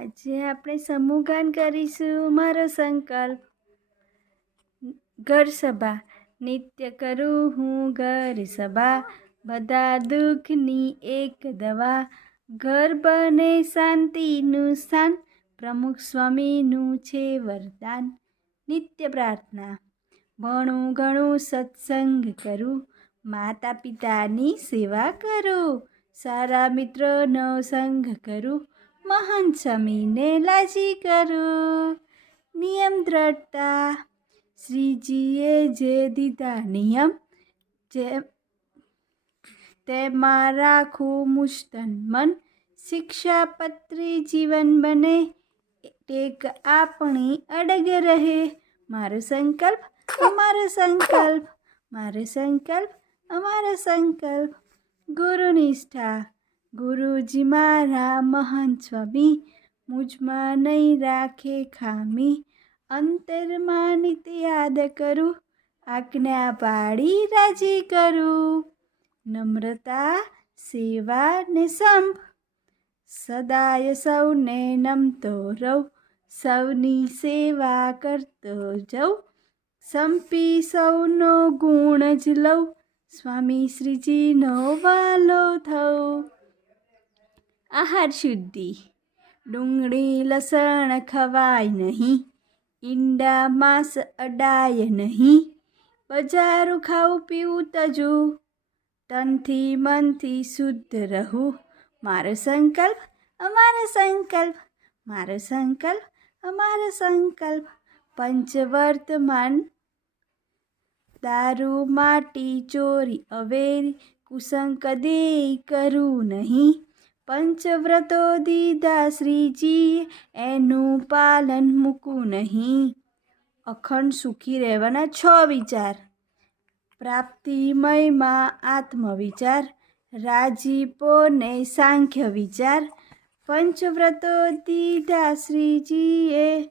આજે આપણે સમૂહગાન કરીશું, મારો સંકલ્પ. ઘર સભા. નિત્ય કરું હું ઘર સભા. બધા દુઃખની એક દવા. ઘર બને શાંતિનું સ્થાન. પ્રમુખ સ્વામીનું છે વરદાન. નિત્ય પ્રાર્થના. ભણું ઘણું સત્સંગ કરું. માતા પિતાની સેવા કરું. સારા મિત્રનો સંગ કરું. મહાન સ્વામીને લાજી કરું. નિયમ દ્રઢતા. શ્રીજીએ જે દીધા નિયમ, જે તેમાં રાખું મુસ્તન મન. શિક્ષાપત્રી જીવન બને, ટેક આપણી અડગ રહે. મારો સંકલ્પ, અમારો સંકલ્પ. મારો સંકલ્પ, અમારો સંકલ્પ. ગુરુ નિષ્ઠા ગુરુજી મારા મહાન સ્વામી, મુજમાં નહીં રાખે ખામી. અંતરમાં નિત યાદ કરું, આજ્ઞા પાડી રાજી કરું. નમ્રતા, સેવા ને સંપ સદાય સૌને નમતો રહું, સૌની સેવા કરતો જઉં. સંપી સૌનો ગુણ જ લઉં, સ્વામી શ્રીજીનો વાલો થઉં. આહાર શુદ્ધિ. ડુંગળી લસણ ખવાય નહીં. ઈંડા માંસ અડાય નહીં. બજારું ખાવું પીવું તજું તનથી મનથી શુદ્ધ રહું. મારો સંકલ્પ, અમારો સંકલ્પ. મારો સંકલ્પ, અમારો સંકલ્પ. પંચવર્તમાન. દારૂ, માટી, ચોરી, અવેરી કુસંગ કદી કરું નહીં. પંચવ્રતો દીધા શ્રીજી, એનું પાલન મૂકું નહીં. અખંડ સુખી રહેવાના છ વિચાર. પ્રાપ્તિમયમાં આત્મવિચાર. રાજીપો ને સાંખ્ય વિચાર. પંચવ્રતો દીધા શ્રીજીએ